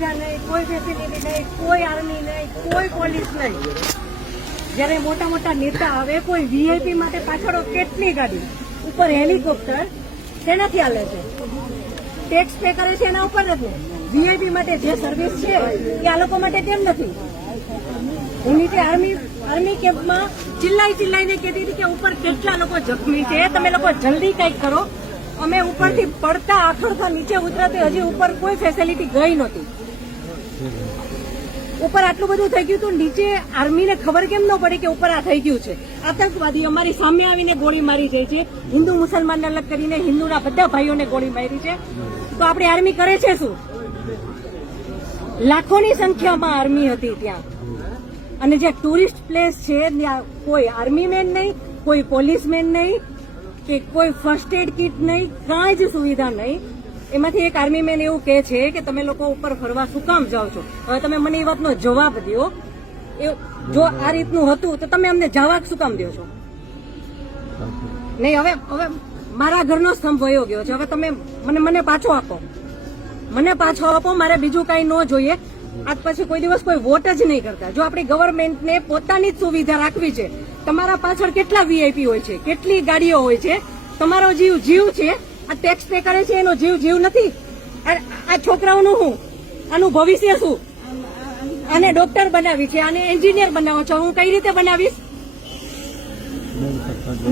સુવિધા નહીં, કોઈ ફેસિલિટી નહીં, કોઈ આર્મી નહીં, કોઈ પોલીસ નહીં. જયારે મોટા મોટા નેતા આવે, કોઈ વીઆઈપી માટે પાછળ કેટલી ગાડી, ઉપર હેલિકોપ્ટર શેનાથી હાલે છે? ટેક્સ પે કરે છે એના ઉપર નથી. વીઆઈપી માટે જે સર્વિસ છે એ આ લોકો માટે કેમ નથી? હું નીચે આર્મી કેમ્પમાં ચિલ્લાઈને કહેતી હતી કે ઉપર કેટલા લોકો જખમી છે, તમે લોકો જલ્દી કંઈક કરો. અમે ઉપરથી પડતા આખડતા નીચે ઉતરાતે હજી ઉપર કોઈ ફેસિલિટી ગઈ નહોતી. ઉપર આટલું બધું થઈ ગયું હતું, નીચે આર્મીને ખબર કેમ ન પડી કે ઉપર આ થઈ ગયું છે? આતંકવાદી અમારી સામે આવીને ગોળી મારી જાય છે. હિન્દુ મુસલમાનને અલગ કરીને હિન્દુના બધા ભાઈઓને ગોળી મારી છે. તો આપણી આર્મી કરે છે શું? લાખોની સંખ્યામાં આર્મી હતી ત્યાં. અને જે ટુરિસ્ટ પ્લેસ છે ત્યાં કોઈ આર્મી મેન નહીં, કોઈ પોલીસમેન નહીં, કે કોઈ ફર્સ્ટ એડ કિટ નહીં, કાંઈ જ સુવિધા નહીં. એમાંથી એક આર્મી મેન એવું કહે છે કે તમે લોકો ઉપર ફરવા શું કામ જાઓ છો? હવે તમે મને એ વાતનો જવાબ દો. જો આ રીતનું હતું તો તમે અમને જવાબ શું કામ દો છો? નહીં, હવે મારા ઘરનો સ્તંભ વયો ગયો છે. હવે તમે મને પાછો આપો, મને પાછો આપો. મારે બીજું કઈ ન જોઈએ. આજ પછી કોઈ દિવસ કોઈ વોટ જ નહીં કરતા. જો આપણી ગવર્મેન્ટને પોતાની જ સુવિધા રાખવી છે, તમારા પાછળ કેટલા વીઆઈપી હોય છે, કેટલી ગાડીઓ હોય છે, તમારો જીવ છે. આ ટેક્સ પે કરે છે એનો જીવ નથી. આ છોકરાઓનું શું? આનું ભવિષ્ય શું? આને ડોક્ટર બનાવી છે, આને એન્જિનિયર બનાવો છો, હું કઈ રીતે બનાવીશ?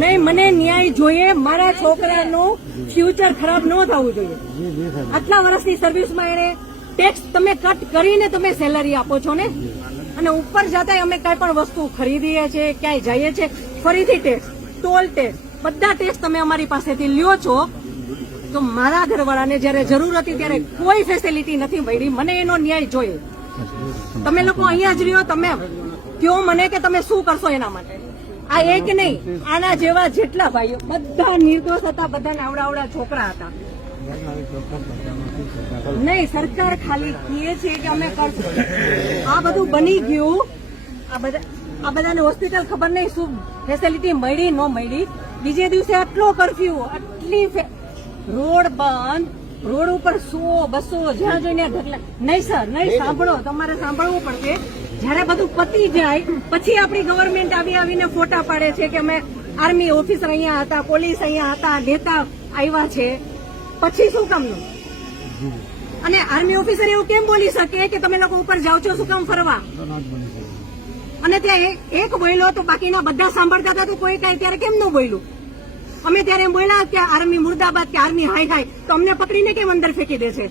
નહીં, મને ન્યાય જોઈએ. મારા છોકરાનું ફ્યુચર ખરાબ ન થવું જોઈએ. આટલા વર્ષની સર્વિસમાં એને ટેક્સ તમે કટ કરીને તમે સેલરી આપો છો ને, અને ઉપર જતા અમે કઈ પણ વસ્તુ ખરીદીએ છીએ, ક્યાંય જઈએ છીએ, ફરીથી ટેક્સ, ટોલ ટેક્સ, બધા ટેક્સ તમે અમારી પાસેથી લ્યો છો. તો મારા ઘરવાળાને જયારે જરૂર હતી ત્યારે કોઈ ફેસિલિટી નથી મળી. મને એનો ન્યાય જોઈએ. તમે લોકો અહીંયા જ રહ્યો, તમે કહો મને કે તમે શું કરશો એના માટે. આ એક નહીં, આના જેવા જેટલા ભાઈઓ બધા નિર્દોષ હતા, બધાને આવડા છોકરા હતા. નહીં, સરકાર ખાલી કહે છે કે અમે કરશું. આ બધું બની ગયું. આ બધાને હોસ્પિટલ ખબર નહીં શું ફેસિલિટી મળી ન મળી. બીજે દિવસે આટલો કરફ્યુ, આટલી રોડ બંધ, રોડ ઉપર 100-200 જ્યાં જોઈને ઢગલા. નહીં સર, નહીં, સાંભળો, તમારે સાંભળવું પડશે. જયારે બધું પતી જાય પછી આપણી ગવર્મેન્ટ આવીને ફોટા પાડે છે કે અમે આર્મી ઓફિસર અહીંયા હતા, પોલીસ અહીંયા હતા, નેતા આવ્યા છે. પછી શું કામનું? અને આર્મી ઓફિસર એવું કેમ બોલી શકે કે તમે લોકો ઉપર જાઓ છો શું કામ ફરવા? અને ત્યાં એક બોલ્યો તો બાકીના બધા સાંભળતા હતા, તો કોઈ કઈ ત્યારે કેમ ન બોલ્યું? અમે ત્યારે બોલ્યા કે આર્મી મુર્દાબાદ, કે આર્મી હાય હાય, તો અમને પકડીને કેમ અંદર ફેંકી દે છે?